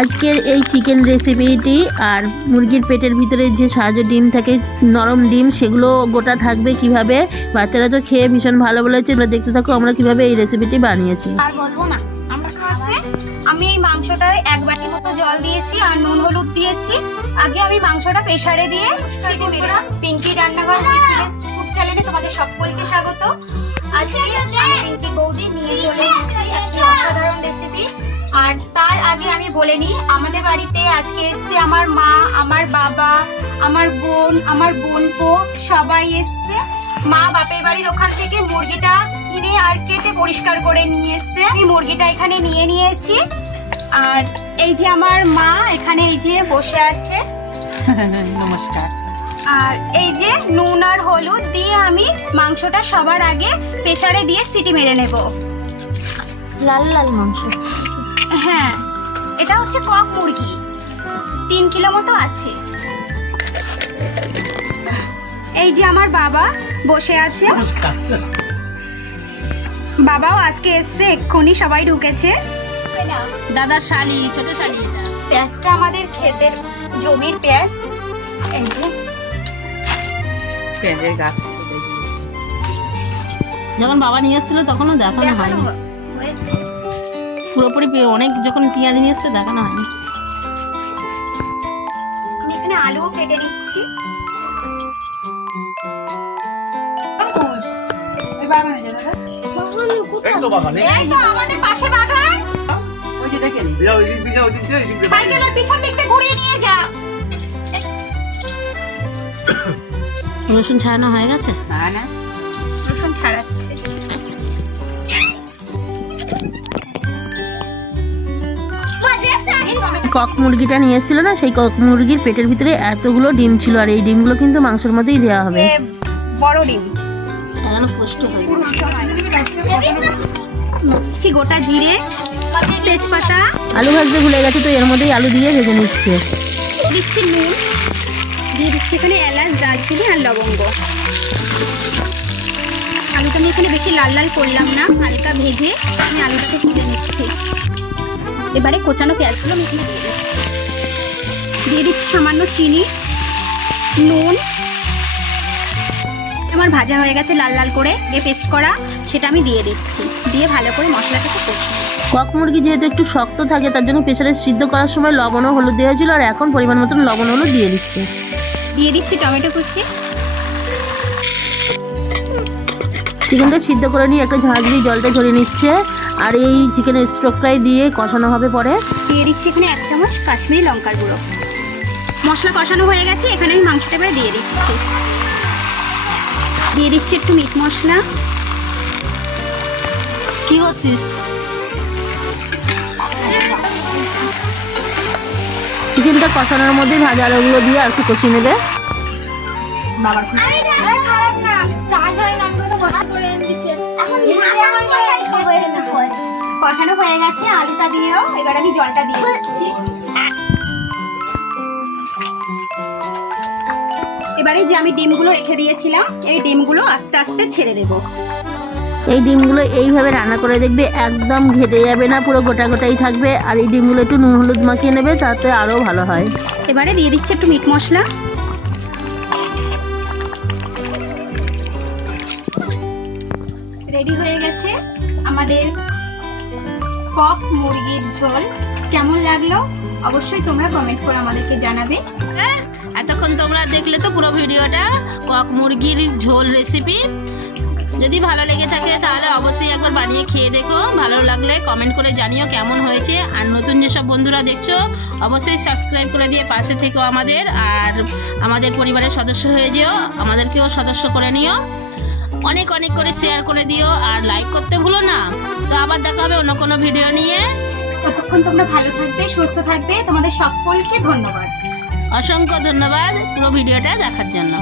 আজকের এই চিকেন রেসিপিটি আর মুরগির পেটের ভিতরে যে সাহায্য ডিম থাকে, নরম ডিম, সেগুলো গোটা থাকবে কিভাবে। বাচ্চারা তো খেয়ে ভীষণ ভালো বলেছে। তোমরা দেখতে থাকো আমরা কিভাবে এই রেসিপিটি বানিয়েছি। আর বলবো না, আমরা খাচ্ছি। আমি এই মাংসটার 1 বাটি মতো জল দিয়েছি আর নুন হলুদ দিয়েছি। আগে আমি মাংসটা প্রেসারে দিয়ে সিটি মেরে। পিঙ্কি রান্নাঘর ফুড চ্যানেলে তোমাদের সকলকে স্বাগত। আজকে আমি পিঙ্কি বৌদি নিয়ে চলে এসেছি একটি অসাধারণ রেসিপি। আর তার আগে আমি বলে নিই, আমাদের বাড়িতে আজকে এসছে আমার মা, আমার বাবা, আমার বোন, আমার বোনপো, সবাই এসছে। মা বাপের বাড়ির ওখান থেকে মুরগিটা কিনে আর কেটে পরিষ্কার করে নিয়ে এসছে। আমি মুরগিটা এখানে নিয়ে নিয়েছি। আর এই যে আমার মা এখানে এই যে বসে আছে। নমস্কার। আর এই যে নুন আর হলুদ দিয়ে আমি মাংসটা সবার আগে প্রেসারে দিয়ে সিটি মেরে নেব। লাল লাল মাংস। হ্যাঁ, এটা হচ্ছে কক মুরগি, 3 কিলো মতো আছে। এই যে আমার বাবা বসে আছে। নমস্কার। বাবাও আজকে এসছে, এক্ষুনি সবাই ঢুকেছে। দাদার শালি, ছোট শালি। পেঁয়াজটা আমাদের ক্ষেতের জমির পেঁয়াজ। এই যে পেঁয়াজের গাছ যখন বাবা নিয়ে এসেছিল তখনও দেখানো হয়নি। হয়েছে। পুরোপুরি অনেক যখন পেঁয়াজ নিয়ে এসছে দেখানো হয়নি। আমি এখানে আলুও কেটে নিচ্ছি। এই তো আমাদের পাশে বাগান। ওই যে দেখেন সাইকেলের পিছন দিকটা ঘুরিয়ে নিয়ে যা। রসুন ছাড়ানো হয়ে গেছে? না না, রসুন ছাড়াচ্ছে। কক মুরগিটা নিয়ে এসেছিল না, সেই কক মুরগির পেটের ভিতরে এতগুলো ডিম ছিল। আর এই ডিমগুলো কিন্তু মাংসের মধ্যেই দেওয়া হবে। বড় ডিম যেন কষ্ট হয়। দিচ্ছি গোটা জিরে, তেজপাতা, আলু ভাজতে ভুলে গেছে তো এর মধ্যেই আলু দিয়ে ভেজে নিচ্ছে। দিচ্ছি নুন, দিয়ে দিচ্ছি এখানে এলাচ, দারচিনি আর লবঙ্গ। আলুটা আমি এখানে বেশি লাল লাল করলাম না, হালকা ভেজে আমি আলুটাকে তুলে নিচ্ছি। এবারে কোচানো পেঁয়াজগুলো আমি এখানে দিয়ে দিচ্ছি সামান্য চিনি, নুন। আমার ভাজা হয়ে গেছে লাল লাল করে, যে পেস্ট করা সেটা আমি দিয়ে দিচ্ছি। দিয়ে ভালো করে মশলাটাকে কষি। কক মুরগি যেহেতু একটু শক্ত থাকে, তার জন্য প্রেসারে সিদ্ধ করার সময় লবণ ও হলুদ দেওয়া ছিল। আর এখন পরিমাণ মতন লবণ হলুদ দিয়ে দিচ্ছে। দিয়ে দিচ্ছি টমেটো কুচি। চিকেনটা সিদ্ধ করে নিয়ে একটা ঝাঁঝ দিয়ে জলটা ঝরিয়ে নিচ্ছে। আর এই চিকেনের স্টকটাই দিয়ে কষানো হবে পরে। দিয়ে দিচ্ছি এখানে 1 চামচ কাশ্মীরি লঙ্কার গুঁড়ো। মশলা কষানো হয়ে গেছে, এখানে আমি মাংসটা এবারে দিয়ে দিচ্ছি। দিয়ে দিচ্ছি একটু মিট মশলা। কি করছিস? চিকেনটা কষানোর মধ্যে ভাজা আলুগুলো দিয়ে আর একটু কষিয়ে নেবে। কষানো হয়ে গেছে, আলুটা দিয়েও এবার আমি জলটা দিয়ে দিচ্ছি। এবারে যে আমি ডিমগুলো রেখে দিয়েছিলাম, এই ডিমগুলো আস্তে আস্তে ছেড়ে দেবো। এই ডিমগুলো এইভাবে রান্না করে দেখবে, একদম ঘেটে যাবে না, পুরো গোটা গোটাই থাকবে। আর এই ডিমগুলো একটু নুন হলুদ মাখিয়ে নেবে, তাতে আরও ভালো হয়। এবারে দিয়ে দিচ্ছি একটু মিট মশলা। রেডি হয়ে গেছে আমাদের কক মুরগির ঝোল। কেমন লাগলো অবশ্যই তোমরা কমেন্ট করে আমাদেরকে জানাবে। এতক্ষণ তোমরা দেখলে তো পুরো ভিডিওটা কক মুরগির ঝোল রেসিপি। যদি ভালো লেগে থাকে তাহলে অবশ্যই একবার বানিয়ে খেয়ে দেখো। ভালো লাগলে কমেন্ট করে জানিও কেমন হয়েছে। আর নতুন যেসব বন্ধুরা দেখছো অবশ্যই সাবস্ক্রাইব করে দিয়ে পাশে থেকো আমাদের। আর আমাদের পরিবারের সদস্য হয়ে যেও, আমাদেরকেও সদস্য করে নিও। অনেক অনেক করে শেয়ার করে দিও আর লাইক করতে ভুলো না। তো আবার দেখা হবে অন্য কোনো ভিডিও নিয়ে। ততক্ষণ তোমরা ভালো থাকবে, সুস্থ থাকবে। তোমাদের সকলকে ধন্যবাদ, অসংখ্য ধন্যবাদ পুরো ভিডিওটা দেখার জন্য।